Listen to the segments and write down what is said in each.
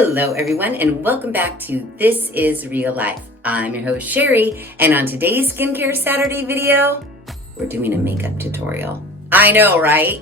Hello everyone and welcome back to This Is Real Life. I'm your host Sheri, and on today's Skincare Saturday video, we're doing a makeup tutorial. I know, right?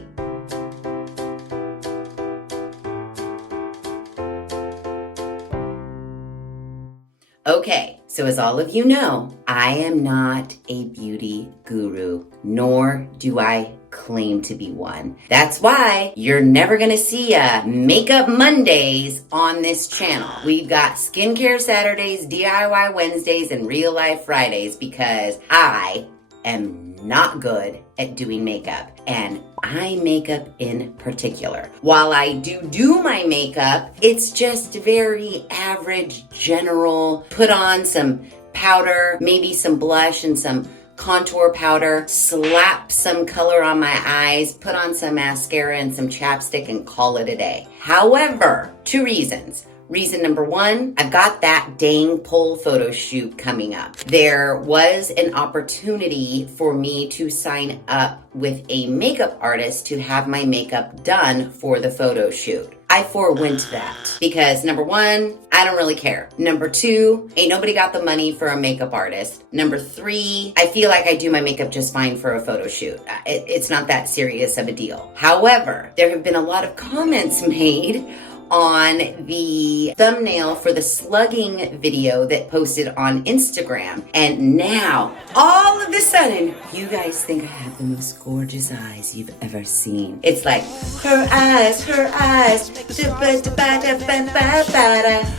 Okay, so as all of you know, I am not a beauty guru, nor do I claim to be one. That's why you're never gonna see a Makeup Mondays on this channel. We've got Skincare Saturdays, DIY Wednesdays, and Real Life Fridays because I am not good at doing makeup, and eye makeup in particular. While I do my makeup, it's just very average, general. Put on some powder, maybe some blush and some contour powder, slap some color on my eyes, put on some mascara and some chapstick and call it a day. However, two reasons. Reason number one, I've got that dang pole photo shoot coming up. There was an opportunity for me to sign up with a makeup artist to have my makeup done for the photo shoot. I forewent that because number one, I don't really care. Number two, ain't nobody got the money for a makeup artist. Number three, I feel like I do my makeup just fine for a photo shoot. It's not that serious of a deal. However, there have been a lot of comments made on the thumbnail for the slugging video that posted on Instagram. And now, all of a sudden, you guys think I have the most gorgeous eyes you've ever seen. It's like, her eyes.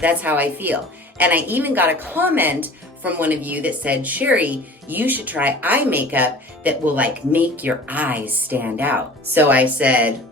That's how I feel. And I even got a comment from one of you that said, Sheri, you should try eye makeup that will like make your eyes stand out. So I said,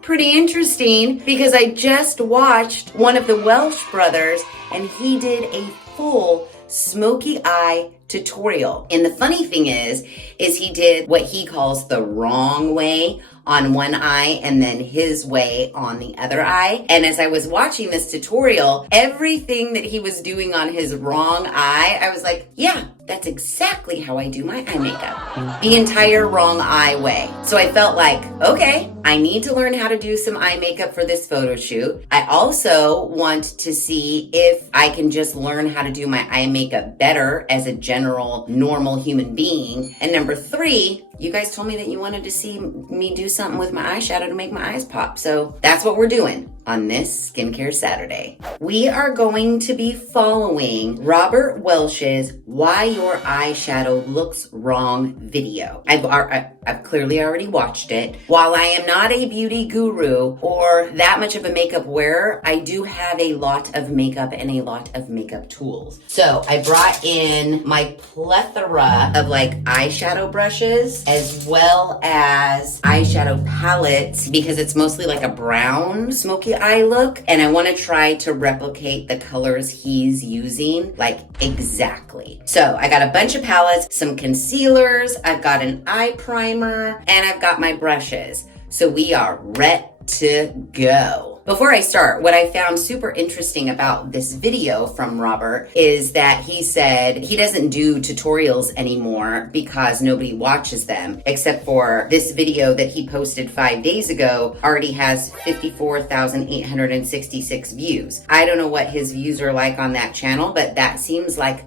pretty interesting, because I just watched one of the Welsh brothers and he did a full smoky eye tutorial. And the funny thing is he did what he calls the wrong way on one eye and then his way on the other eye. And as I was watching this tutorial, everything that he was doing on his wrong eye, I was like, yeah, that's exactly how I do my eye makeup. The entire wrong eye way. So I felt like, okay, I need to learn how to do some eye makeup for this photo shoot. I also want to see if I can just learn how to do my eye makeup better as a general, normal human being. And number three, you guys told me that you wanted to see me do something with my eyeshadow to make my eyes pop. So that's what we're doing on this Skincare Saturday. We are going to be following Robert Welsh's Why Your Eyeshadow Looks Wrong video. I've clearly already watched it. While I am not a beauty guru or that much of a makeup wearer, I do have a lot of makeup and a lot of makeup tools. So I brought in my plethora of like eyeshadow brushes as well as eyeshadow palettes because it's mostly like a brown smoky eye look, and I want to try to replicate the colors he's using like exactly. So I got a bunch of palettes, some concealers, I've got an eye primer, and I've got my brushes. So we are ready to go. Before I start, what I found super interesting about this video from Robert is that he said he doesn't do tutorials anymore because nobody watches them, except for this video that he posted 5 days ago already has 54,866 views. I don't know what his views are like on that channel, but that seems like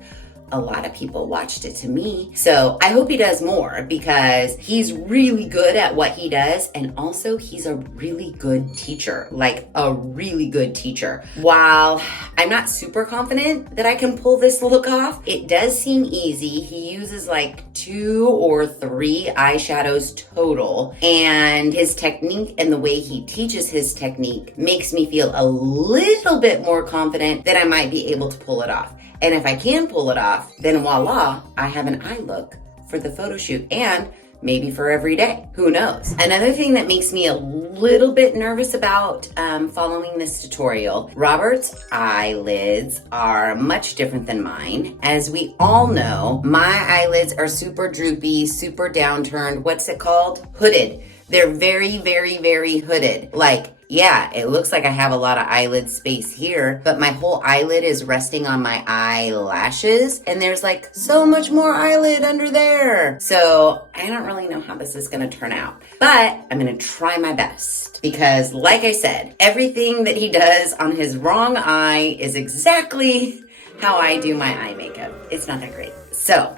a lot of people watched it to me. So I hope he does more because he's really good at what he does. And also he's a really good teacher, like a really good teacher. While I'm not super confident that I can pull this look off, it does seem easy. He uses like 2 or 3 eyeshadows total. And his technique and the way he teaches his technique makes me feel a little bit more confident that I might be able to pull it off. And if I can pull it off, then voila, I have an eye look for the photo shoot and maybe for every day. Who knows? Another thing that makes me a little bit nervous about following this tutorial, Robert's eyelids are much different than mine. As we all know, my eyelids are super droopy, super downturned. What's it called? Hooded. They're very, very, very hooded. Like, yeah, it looks like I have a lot of eyelid space here, but my whole eyelid is resting on my eyelashes, and there's like so much more eyelid under there. So I don't really know how this is gonna turn out, but I'm gonna try my best because like I said, everything that he does on his wrong eye is exactly how I do my eye makeup. It's not that great. So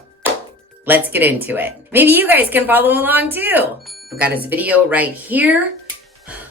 let's get into it. Maybe you guys can follow along too. I've got his video right here.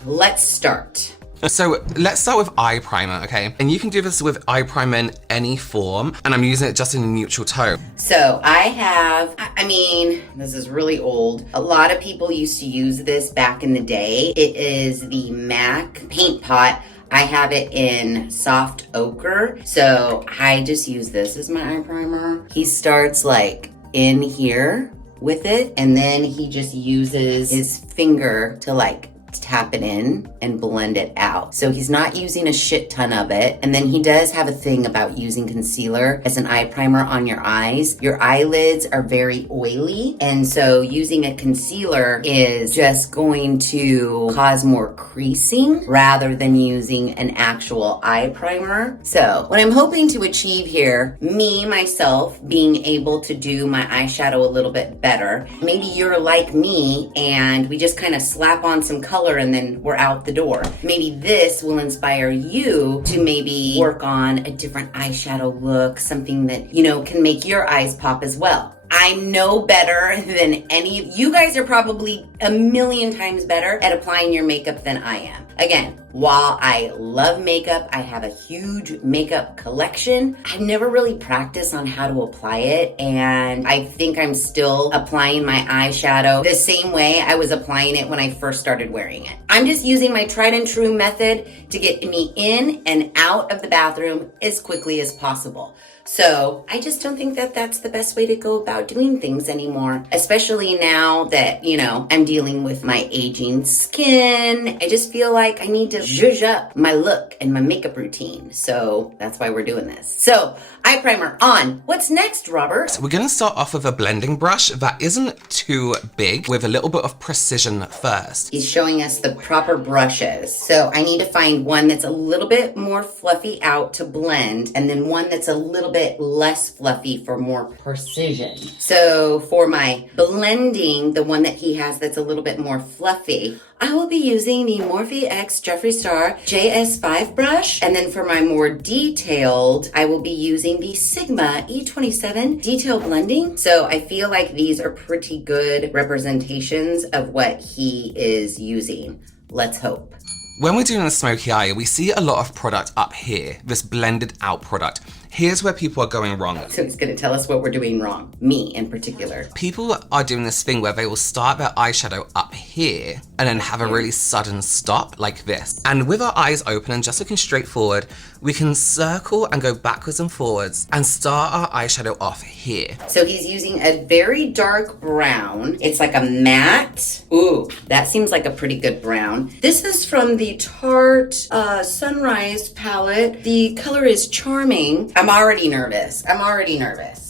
Let's start. So let's start with eye primer, okay? And you can do this with eye primer in any form, and I'm using it just in a neutral tone. So I mean, this is really old. A lot of people used to use this back in the day. It is the MAC Paint Pot. I have it in soft ochre. So I just use this as my eye primer. He starts like in here with it, and then he just uses his finger to like tap it in and blend it out. So he's not using a shit ton of it. And then he does have a thing about using concealer as an eye primer on your eyes. Your eyelids are very oily, and so using a concealer is just going to cause more creasing rather than using an actual eye primer. So what I'm hoping to achieve here, myself being able to do my eyeshadow a little bit better. Maybe you're like me and we just kind of slap on some color and then we're out the door. Maybe this will inspire you to maybe work on a different eyeshadow look, something that, you know, can make your eyes pop as well. I'm no better than any of you guys are probably a million times better at applying your makeup than I am. Again, while I love makeup, I have a huge makeup collection. I've never really practiced on how to apply it, and I think I'm still applying my eyeshadow the same way I was applying it when I first started wearing it. I'm just using my tried and true method to get me in and out of the bathroom as quickly as possible. So I just don't think that that's the best way to go about doing things anymore, especially now that, you know, I'm dealing with my aging skin. I just feel like I need to zhuzh up my look and my makeup routine. So that's why we're doing this. So eye primer on. What's next, Robert? So we're gonna start off with a blending brush that isn't too big, with a little bit of precision first. He's showing us the proper brushes. So I need to find one that's a little bit more fluffy out to blend, and then one that's a little bit less fluffy for more precision. So for my blending, the one that he has that's a little bit more fluffy, I will be using the Morphe X Jeffree Star JS5 brush. And then for my more detailed, I will be using the Sigma E27 detail blending. So I feel like these are pretty good representations of what he is using. Let's hope. When we're doing a smoky eye, we see a lot of product up here, this blended out product. Here's where people are going wrong. So he's gonna tell us what we're doing wrong, me in particular. People are doing this thing where they will start their eyeshadow up here and then have a really sudden stop like this. And with our eyes open and just looking straight forward, we can circle and go backwards and forwards and start our eyeshadow off here. So he's using a very dark brown. It's like a matte. Ooh, that seems like a pretty good brown. This is from the Tarte Sunrise palette. The color is Charming. I'm already nervous.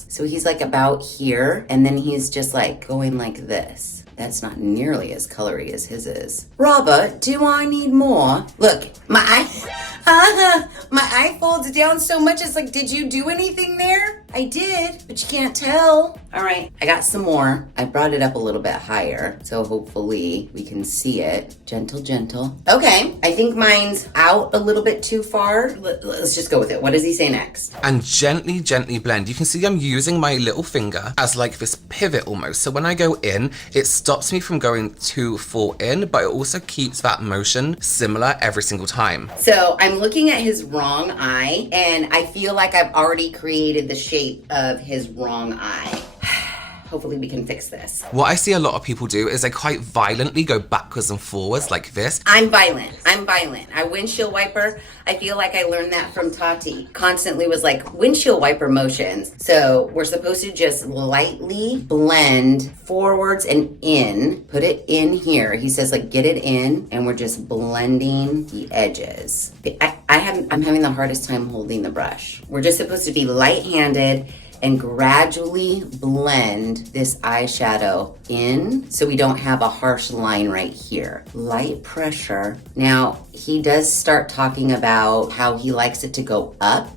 So he's like about here, and then he's just like going like this. That's not nearly as colory as his is. Robert, do I need more? Look, my eye folds down so much. It's like, did you do anything there? I did, but you can't tell. All right, I got some more. I brought it up a little bit higher, so hopefully we can see it. Gentle, gentle. Okay, I think mine's out a little bit too far. Let's just go with it. What does he say next? And gently, gently blend. You can see I'm using my little finger as like this pivot almost. So when I go in, it stops me from going too full in, but it also keeps that motion similar every single time. So I'm looking at his wrong eye, and I feel like I've already created the shape of his wrong eye. Hopefully we can fix this. What I see a lot of people do is they quite violently go backwards and forwards like this. I'm violent. I windshield wiper. I feel like I learned that from Tati. Constantly was like windshield wiper motions. So we're supposed to just lightly blend forwards and in. Put it in here. He says like get it in, and we're just blending the edges. I'm having the hardest time holding the brush. We're just supposed to be light-handed and gradually blend this eyeshadow in so we don't have a harsh line right here. Light pressure. Now, he does start talking about how he likes it to go up,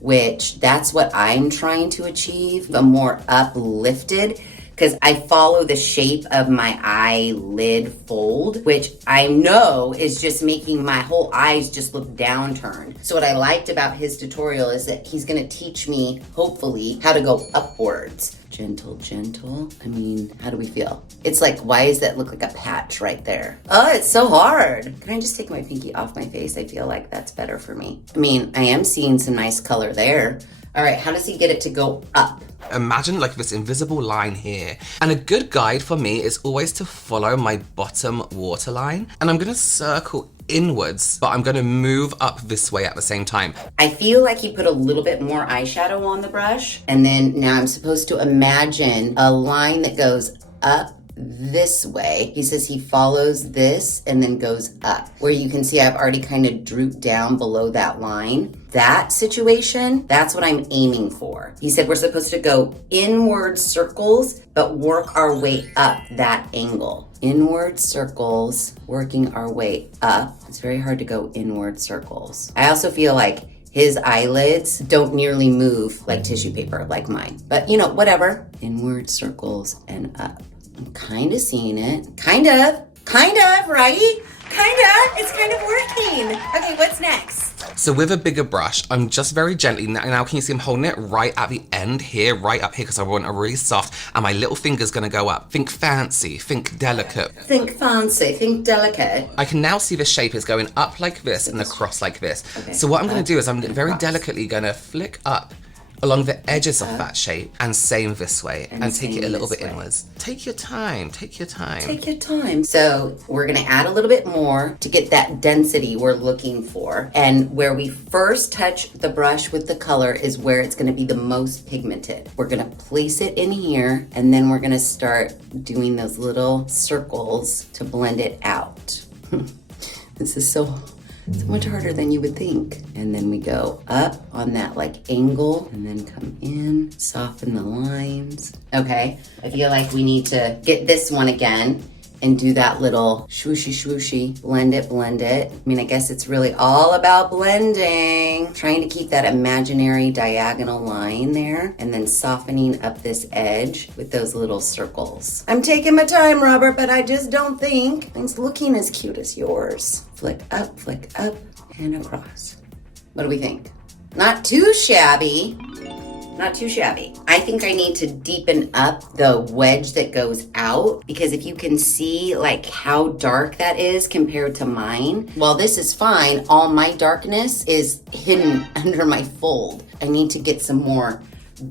which that's what I'm trying to achieve, a more uplifted, because I follow the shape of my eyelid fold, which I know is just making my whole eyes just look downturned. So what I liked about his tutorial is that he's gonna teach me, hopefully, how to go upwards. Gentle, gentle. I mean, how do we feel? It's like, why does that look like a patch right there? Oh, it's so hard. Can I just take my pinky off my face? I feel like that's better for me. I mean, I am seeing some nice color there. All right, how does he get it to go up? Imagine like this invisible line here. And a good guide for me is always to follow my bottom waterline. And I'm gonna circle inwards, but I'm gonna move up this way at the same time. I feel like he put a little bit more eyeshadow on the brush. And then now I'm supposed to imagine a line that goes up this way. He says he follows this and then goes up, where you can see I've already kind of drooped down below that line. That situation, that's what I'm aiming for. He said we're supposed to go inward circles, but work our way up that angle. Inward circles, working our way up. It's very hard to go inward circles. I also feel like his eyelids don't nearly move like tissue paper like mine, but you know, whatever. Inward circles and up. I'm kind of seeing it. Kind of, right? It's kind of working. Okay, what's next? So with a bigger brush, I'm just very gently, now can you see I'm holding it right at the end here, right up here, because I want it really soft, and my little finger's gonna go up. Think fancy, think delicate. Think fancy, think delicate. I can now see the shape is going up like this and across like this. Okay. So what I'm gonna do is I'm very delicately gonna flick up along the edges of that shape, and same this way, and take it a little bit inwards. Take your time, take your time. Take your time. So we're gonna add a little bit more to get that density we're looking for. And where we first touch the brush with the color is where it's gonna be the most pigmented. We're gonna place it in here, and then we're gonna start doing those little circles to blend it out. This is so much harder than you would think. And then we go up on that like angle and then come in, soften the lines. Okay, I feel like we need to get this one again and do that little swooshy swooshy, blend it. I mean, I guess it's really all about blending. Trying to keep that imaginary diagonal line there and then softening up this edge with those little circles. I'm taking my time, Robert, but I just don't think it's looking as cute as yours. Flick up, and across. What do we think? Not too shabby. Not too shabby. I think I need to deepen up the wedge that goes out, because if you can see like how dark that is compared to mine, while this is fine, all my darkness is hidden under my fold. I need to get some more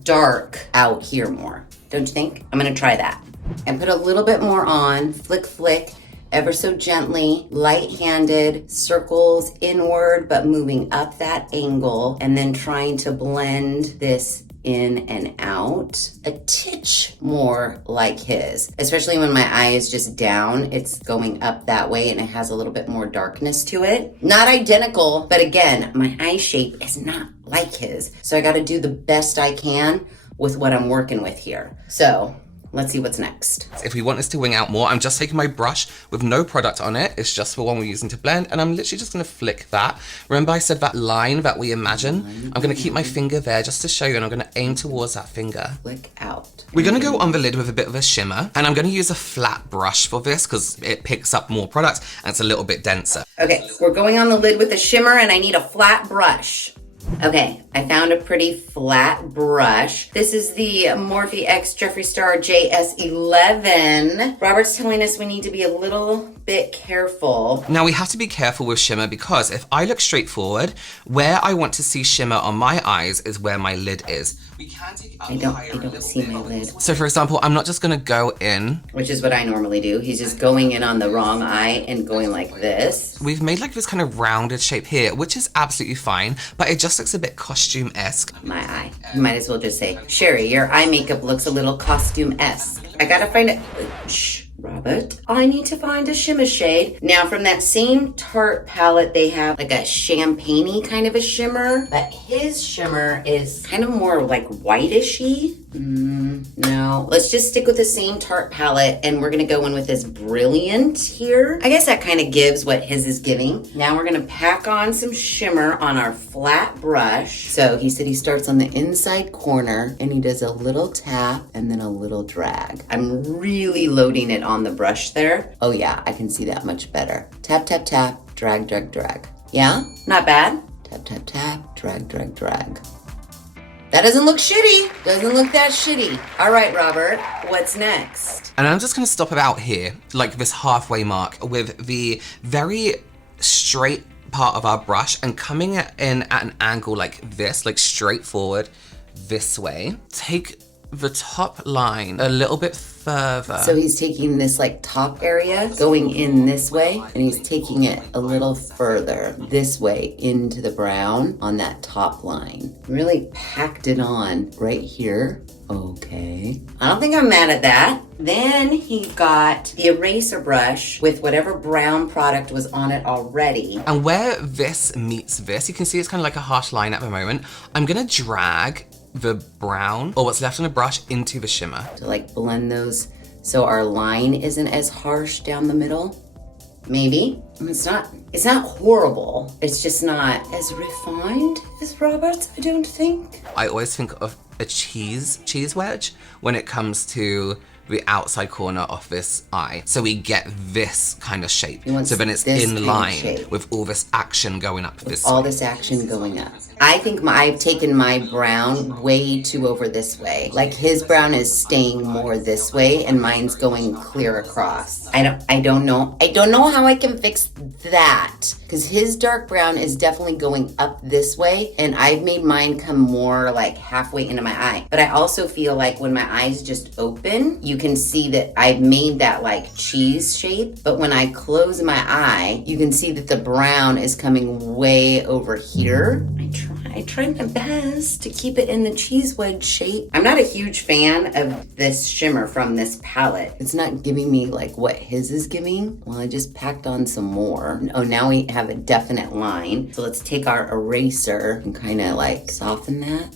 dark out here more. Don't you think? I'm gonna try that. And put a little bit more on, flick, ever so gently, light-handed, circles inward, but moving up that angle, and then trying to blend this in and out a titch more like his, especially when my eye is just down. It's going up that way and it has a little bit more darkness to it. Not identical, but again, my eye shape is not like his. So I got to do the best I can with what I'm working with here. So let's see what's next. If we want this to wing out more, I'm just taking my brush with no product on it. It's just the one we're using to blend, and I'm literally just gonna flick that. Remember I said that line that we imagine? I'm gonna keep my finger there just to show you, and I'm gonna aim towards that finger. Flick out. We're gonna go on the lid with a bit of a shimmer, and I'm gonna use a flat brush for this because it picks up more product and it's a little bit denser. Okay, we're going on the lid with a shimmer, and I need a flat brush. Okay, I found a pretty flat brush. This is the Morphe X Jeffree Star JS11. Robert's telling us we need to be a little bit careful. Now we have to be careful with shimmer because if I look straight forward, where I want to see shimmer on my eyes is where my lid is. We can take it up I don't see my lid. So for example, I'm not just gonna go in. Which is what I normally do. He's just going in on the wrong eye and going like this. We've made like this kind of rounded shape here, which is absolutely fine, but it just looks a bit costume-esque. My eye. You might as well just say, Sheri, your eye makeup looks a little costume-esque. I gotta find it. Shh, Rob. Robert, I need to find a shimmer shade. Now from that same Tarte palette, they have like a champagne-y kind of a shimmer, but his shimmer is kind of more like whitish-y. No, let's just stick with the same Tarte palette, and we're gonna go in with this Brilliant here. I guess that kind of gives what his is giving. Now we're gonna pack on some shimmer on our flat brush. So he said he starts on the inside corner and he does a little tap and then a little drag. I'm really loading it on the brush there. Oh yeah, I can see that much better. Tap, tap, tap, drag, drag, drag. Yeah, not bad. Tap, tap, tap, drag, drag, drag. That doesn't look shitty. Doesn't look that shitty. All right, Robert, what's next? And I'm just gonna stop about here, like this halfway mark, with the very straight part of our brush and coming in at an angle like this, like straight forward this way. Take the top line a little bit further. So he's taking this like top area, going in this way, and he's taking it a little further this way into the brown on that top line. Really packed it on right here. Okay. I don't think I'm mad at that. Then he got the eraser brush with whatever brown product was on it already. And where this meets this, you can see it's kind of like a harsh line at the moment. I'm gonna drag the brown, or what's left on the brush, into the shimmer. To like blend those so our line isn't as harsh down the middle. Maybe. It's not horrible. It's just not as refined as Robert's, I don't think. I always think of a cheese wedge when it comes to the outside corner of this eye. So we get this kind of shape. So then it's in line with all this action going up this way. All this action going up. I think I've taken my brown way too over this way. Like his brown is staying more this way and mine's going clear across. I don't know. I don't know how I can fix that. Because his dark brown is definitely going up this way and I've made mine come more like halfway into my eye. But I also feel like when my eyes just open, you can see that I've made that like cheese shape. But when I close my eye, you can see that the brown is coming way over here. I tried my best to keep it in the cheese wedge shape. I'm not a huge fan of this shimmer from this palette. It's not giving me like what his is giving. Well, I just packed on some more. Oh, now we have a definite line. So let's take our eraser and kind of like soften that.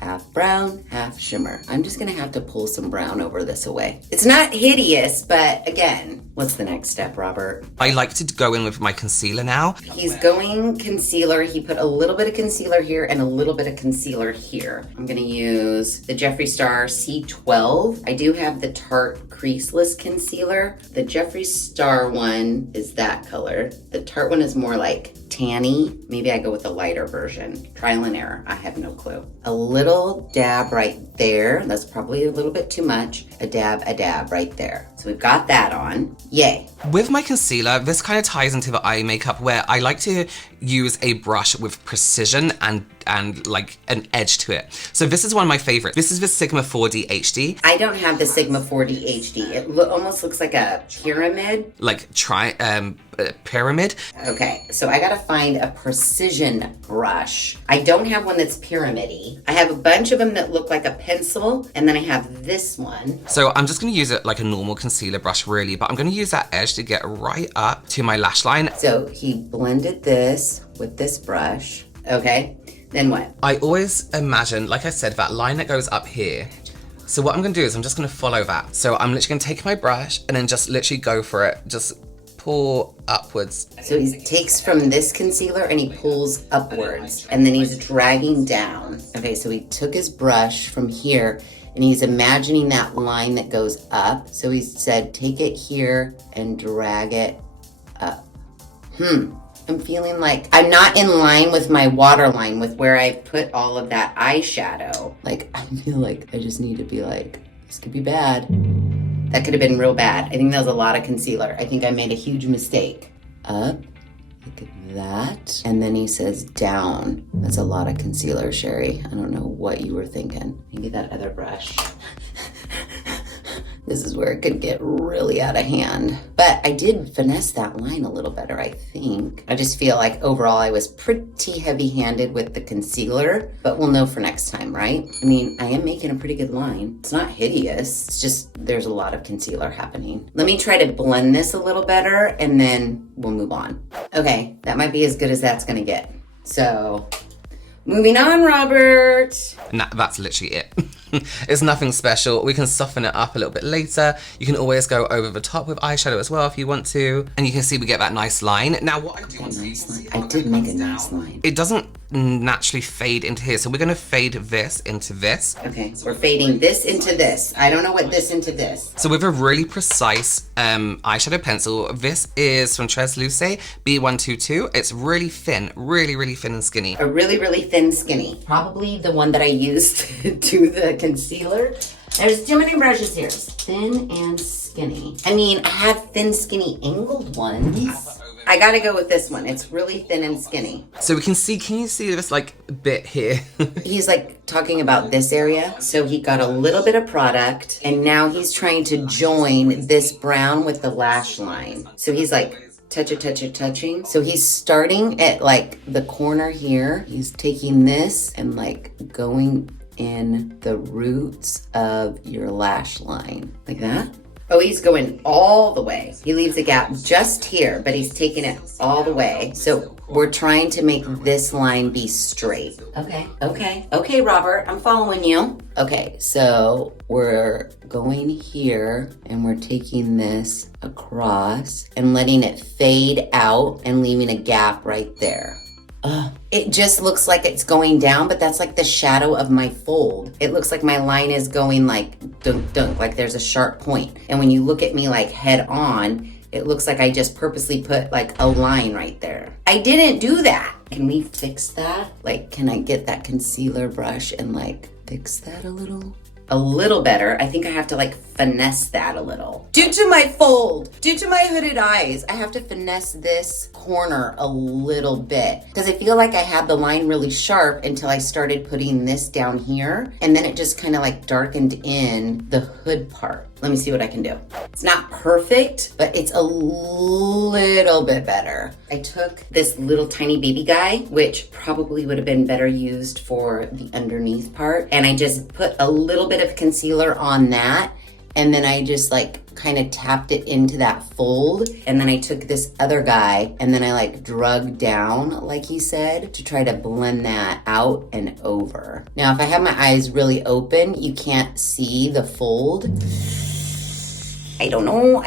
Half brown, half shimmer. I'm just gonna have to pull some brown over this away. It's not hideous, but again, what's the next step, Robert? I like to go in with my concealer now. He's going concealer. He put a little bit of concealer here and a little bit of concealer here. I'm gonna use the Jeffree Star C12. I do have the Tarte Creaseless Concealer. The Jeffree Star one is that color. The Tarte one is more like tanny. Maybe I go with the lighter version. Trial and error, I have no clue. A little dab right there. That's probably a little bit too much. A dab right there. So we've got that on. Yay. With my concealer, this kind of ties into the eye makeup where I like to use a brush with precision and like an edge to it. So this is one of my favorites. This is the Sigma 4D HD. I don't have the Sigma 4D HD. It almost looks like a pyramid. Like pyramid. Okay, so I gotta find a precision brush. I don't have one that's pyramid-y. I have a bunch of them that look like a pencil, and then I have this one. So I'm just gonna use it like a normal concealer brush really, but I'm gonna use that edge to get right up to my lash line. So he blended this with this brush. Okay, then what? I always imagine, like I said, that line that goes up here. So what I'm gonna do is I'm just gonna follow that. So I'm literally gonna take my brush and then just literally go for it. Just pull upwards. So he takes from this concealer and he pulls upwards and then he's dragging down. Okay, so he took his brush from here and he's imagining that line that goes up. So he said, take it here and drag it up. I'm feeling like I'm not in line with my waterline with where I put all of that eyeshadow. Like, I feel like I just need to be like, this could be bad. That could have been real bad. I think that was a lot of concealer. I think I made a huge mistake. Up, look at that. And then he says down. That's a lot of concealer, Sheri. I don't know what you were thinking. Maybe that other brush. This is where it could get really out of hand. But I did finesse that line a little better, I think. I just feel like overall I was pretty heavy-handed with the concealer, but we'll know for next time, right? I mean, I am making a pretty good line. It's not hideous. It's just there's a lot of concealer happening. Let me try to blend this a little better and then we'll move on. Okay, that might be as good as that's gonna get. So, moving on, Robert. Nah, that's literally it. It's nothing special. We can soften it up a little bit later. You can always go over the top with eyeshadow as well if you want to. And you can see we get that nice line. Now what I do want to Nice line. I did make a nice line. it doesn't naturally fade into here. So we're gonna fade this into this. Okay, so we're fading this into this. I don't know what this into this. So with a really precise eyeshadow pencil, this is from Transluce B122. It's really thin, really thin and skinny. A really thin skinny. Probably the one that I used to do the concealer. There's too many brushes here. Thin and skinny. I mean, I have thin, skinny, angled ones. I gotta go with this one. It's really thin and skinny. So we can see, can you see this like bit here? He's like talking about this area. So he got a little bit of product and now he's trying to join this brown with the lash line. So he's like touching. So he's starting at like the corner here. He's taking this and like going in the roots of your lash line. Like that. Oh, he's going all the way. He leaves a gap just here, but he's taking it all the way. So we're trying to make this line be straight. Okay, Robert, I'm following you. Okay, so we're going here and we're taking this across and letting it fade out and leaving a gap right there. It just looks like it's going down, but that's like the shadow of my fold. It looks like my line is going like dunk, like there's a sharp point. And when you look at me like head on, it looks like I just purposely put like a line right there. I didn't do that. Can we fix that? Like, can I get that concealer brush and like fix that a little? A little better. I think I have to like finesse that a little. Due to my fold, due to my hooded eyes, I have to finesse this corner a little bit because I feel like I had the line really sharp until I started putting this down here and then it just kind of like darkened in the hood part. Let me see what I can do. It's not perfect, but it's a little bit better. I took this little tiny baby guy, which probably would have been better used for the underneath part. And I just put a little bit of concealer on that. And then I just like kind of tapped it into that fold. And then I took this other guy and then I like drug down, like he said, to try to blend that out and over. Now, if I have my eyes really open, you can't see the fold. I don't know.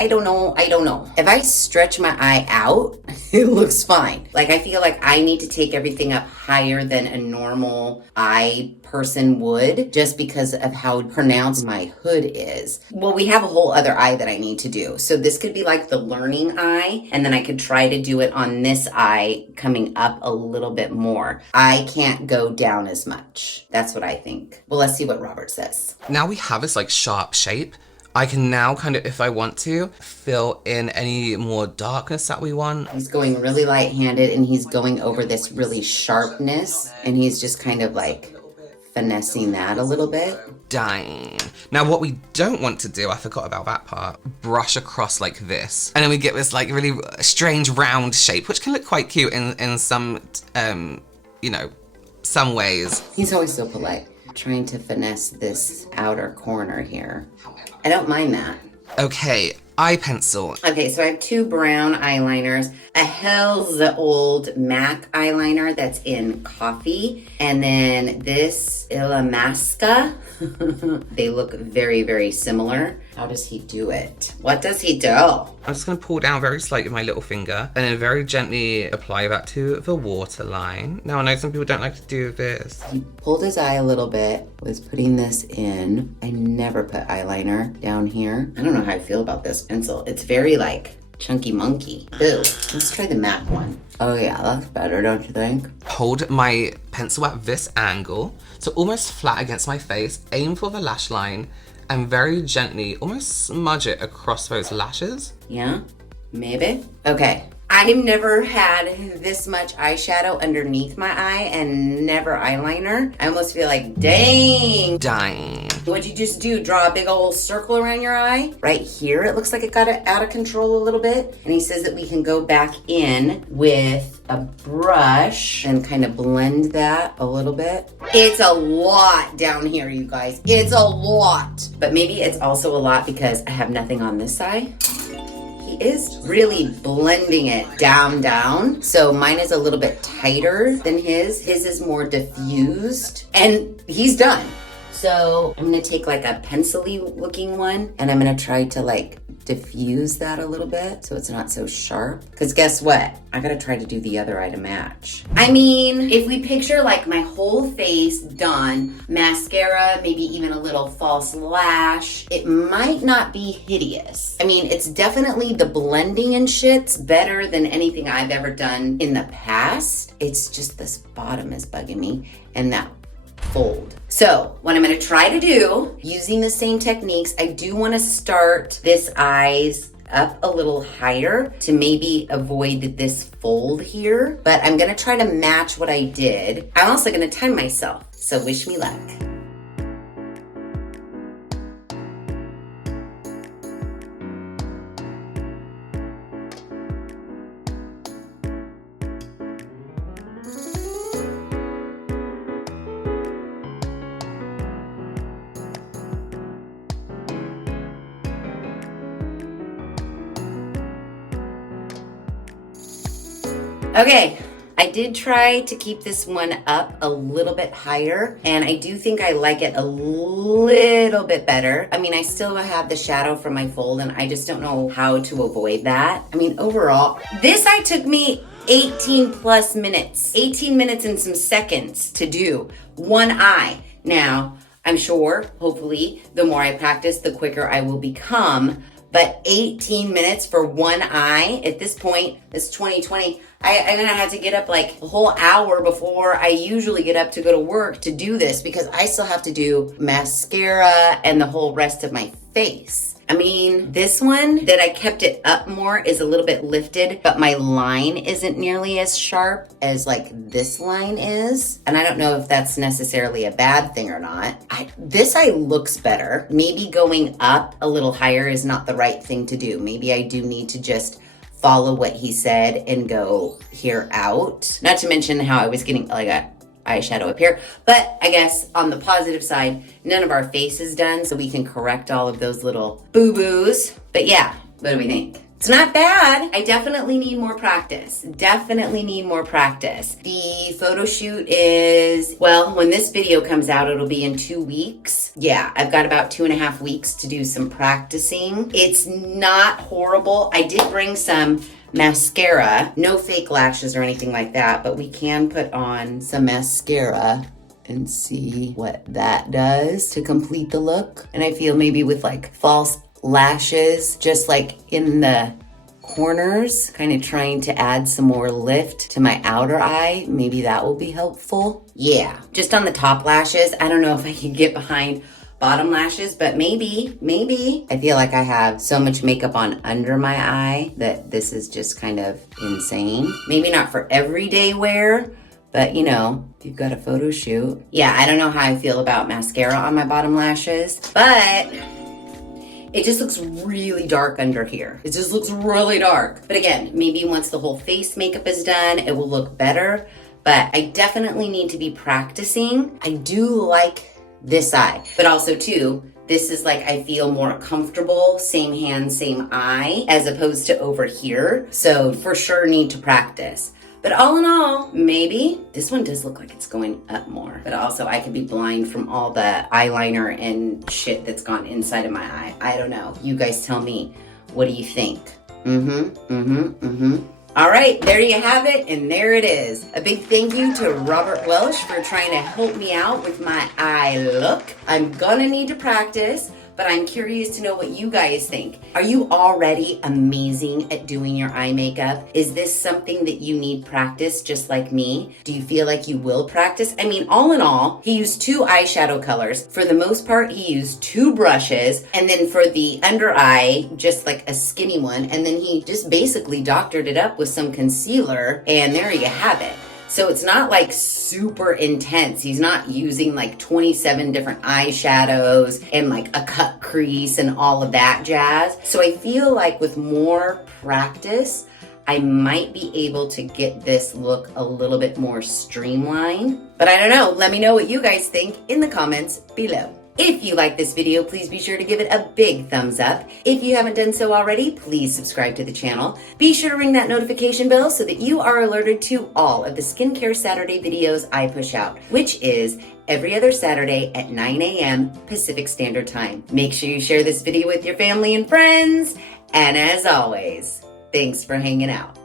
If I stretch my eye out, it looks fine. Like I feel like I need to take everything up higher than a normal eye person would just because of how pronounced my hood is. Well, we have a whole other eye that I need to do. So this could be like the learning eye and then I could try to do it on this eye coming up a little bit more. I can't go down as much. That's what I think. Well, let's see what Robert says. Now we have this like sharp shape. I can now kind of, if I want to, fill in any more darkness that we want. He's going really light-handed and he's going over this really sharpness and he's just kind of like finessing that a little bit. Dang. Now what we don't want to do, I forgot about that part, brush across like this. And then we get this like really strange round shape, which can look quite cute in some, you know, some ways. He's always so polite. Trying to finesse this outer corner here. I don't mind that. Okay, eye pencil. Okay, so I have two brown eyeliners. A Hell's Old MAC eyeliner that's in coffee. And then this Illamasqua. They look very similar. How does he do it? What does he do? I'm just going to pull down very slightly with my little finger and then very gently apply that to the waterline. Now I know some people don't like to do this. He pulled his eye a little bit, was putting this in. I never put eyeliner down here. I don't know how I feel about this pencil. It's very like chunky monkey. Ooh, let's try the MAC one. Oh yeah, that's better, don't you think? Hold my pencil at this angle, so almost flat against my face, aim for the lash line, and very gently almost smudge it across those lashes. Yeah, maybe. Okay, I've never had this much eyeshadow underneath my eye and never eyeliner. I almost feel like, dang. What'd you just do? Draw a big old circle around your eye? Right here, it looks like it got out of control a little bit. And he says that we can go back in with a brush and kind of blend that a little bit. It's a lot down here, you guys. It's a lot. But maybe it's also a lot because I have nothing on this side. He is really blending it down. So mine is a little bit tighter than his. His is more diffused. And he's done. So I'm gonna take like a pencil-y looking one and I'm gonna try to like diffuse that a little bit so it's not so sharp. Because guess what? I gotta try to do the other eye to match. I mean, if we picture like my whole face done, mascara, maybe even a little false lash, it might not be hideous. I mean, it's definitely the blending and shit's better than anything I've ever done in the past. It's just this bottom is bugging me and that fold. So what I'm gonna try to do, using the same techniques, I do wanna start this eyes up a little higher to maybe avoid this fold here, but I'm gonna try to match what I did. I'm also gonna time myself, so wish me luck. Okay, I did try to keep this one up a little bit higher, and I do think I like it a little bit better. I mean, I still have the shadow from my fold, and I just don't know how to avoid that. I mean, overall, this eye took me 18 plus minutes, 18 minutes and some seconds to do one eye. Now, I'm sure, hopefully, the more I practice, the quicker I will become. But 18 minutes for one eye, at this point, it's 2020, I'm gonna have to get up like a whole hour before I usually get up to go to work to do this because I still have to do mascara and the whole rest of my face. I mean, this one that I kept it up more is a little bit lifted, but my line isn't nearly as sharp as like this line is. And I don't know if that's necessarily a bad thing or not. This eye looks better. Maybe going up a little higher is not the right thing to do. Maybe I do need to just follow what he said and go here out. Not to mention how I was getting like a eyeshadow up here. But I guess on the positive side, none of our face is done, so we can correct all of those little boo-boos. But yeah, what do we think? It's not bad. I definitely need more practice. Definitely need more practice. The photo shoot is, well, when this video comes out, it'll be in 2 weeks. Yeah, I've got about 2.5 weeks to do some practicing. It's not horrible. I did bring some mascara, no fake lashes or anything like that, but we can put on some mascara and see what that does to complete the look. And I feel maybe with like false lashes, just like in the corners, kind of trying to add some more lift to my outer eye, maybe that will be helpful. Yeah, just on the top lashes, I don't know if I can get behind bottom lashes, but maybe. I feel like I have so much makeup on under my eye that this is just kind of insane. Maybe not for everyday wear, but you know, if you've got a photo shoot. Yeah, I don't know how I feel about mascara on my bottom lashes, but it just looks really dark under here. It just looks really dark. But again, maybe once the whole face makeup is done, it will look better. But I definitely need to be practicing. I do like this eye, but also too, this is like, I feel more comfortable, same hand, same eye, as opposed to over here. So for sure need to practice. But all in all, maybe this one does look like it's going up more, but also I could be blind from all the eyeliner and shit that's gone inside of my eye. I don't know. You guys tell me. What do you think? All right, there you have it, and there it is. A big thank you to Robert Welsh for trying to help me out with my eye look. I'm gonna need to practice, but I'm curious to know what you guys think. Are you already amazing at doing your eye makeup? Is this something that you need practice just like me? Do you feel like you will practice? I mean, all in all, he used 2 eyeshadow colors. For the most part, he used 2 brushes, and then for the under eye, just like a skinny one, and then he just basically doctored it up with some concealer, and there you have it. So it's not like super intense. He's not using like 27 different eyeshadows and like a cut crease and all of that jazz. So I feel like with more practice, I might be able to get this look a little bit more streamlined. But I don't know. Let me know what you guys think in the comments below. If you like this video, please be sure to give it a big thumbs up. If you haven't done so already, please subscribe to the channel. Be sure to ring that notification bell so that you are alerted to all of the Skincare Saturday videos I push out, which is every other Saturday at 9 a.m. Pacific Standard Time. Make sure you share this video with your family and friends. And as always, thanks for hanging out.